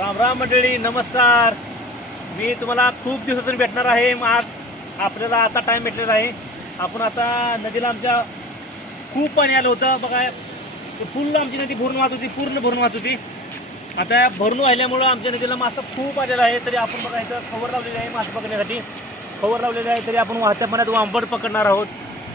राम राम मंडळी नमस्कार. मी तुम्हाला खूप दिवसातून भेटणार आहे. आज आपल्याला आता टाइम भेटलेला आहे. आपण आता नदीला आमच्या खूप पाणी आलं होतं. बघा पूर्ण आमची नदी भरून वाहत होती पूर्ण भरून वाहत होती. आता भरून वाहिल्यामुळं आमच्या नदीला मासा खूप आलेला आहे. तरी आपण बघा इथं खबर लावलेली आहे मासे पकडण्यासाठी खबर लावलेली आहे तरी आपण वाहत्या पाण्यात वांबड पकडणार आहोत.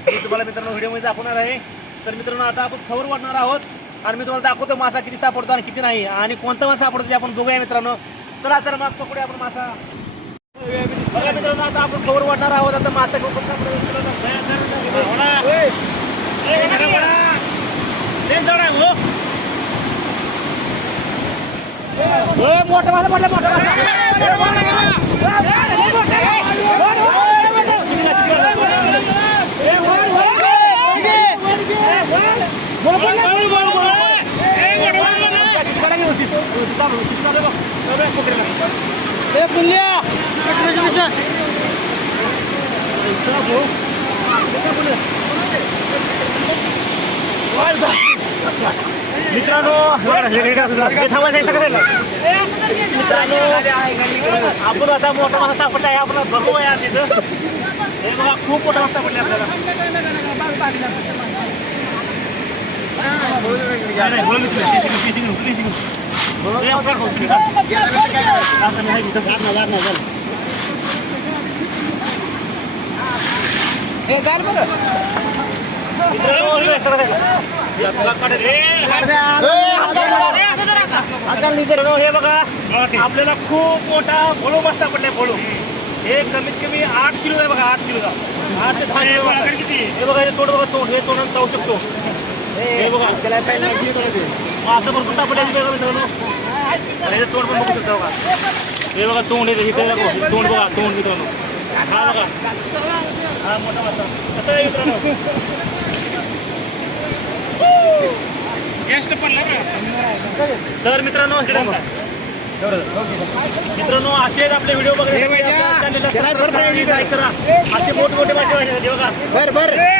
मी तुम्हाला मित्रांनो व्हिडिओमध्ये दाखवणार आहे. तर मित्रांनो आता आपण खबर वाढणार आहोत. आणि मी तुम्हाला दाखवतो मासा किती सापडतो आणि किती नाही आणि कोणता मासा सापडतो ते आपण बघूया मित्रांनो चला तर मग पकडूया आपण मासा बघा मित्रांनो आता आपण खबर वाढणार आहोत आता मासा मोठा मासा पडला मोठा मासा मित्रांनो आपण आता मोठा मासा सापडला आहे. आपण बघूया तिथं हे बघा खूप मोठा मासा सापडला आपल्याला. हे आपल्याला बघा आपल्याला खूप मोठा भोळू मासा पडलाय भोळू हे कमीत कमी आठ किलो आहे बघा आठ किलोचा आठ ते दहा किलो किती हे बघा हे तोड बघा तोड हे तोडून जाऊ शकतो. हे बघा. असं भरपूर सापडले तोंड पण बघू शकता बघा. हे बघा तोंड बघा हे तोंड बघा तोंड मित्रांनो. हा बघा. हा मोठा मासा. कसं आहे मित्रांनो? तर मित्रांनो. मित्रांनो असेच आपले व्हिडिओ बघायला लाईक करा असे मोठे मोठे मासे बघा. बर बर. ए,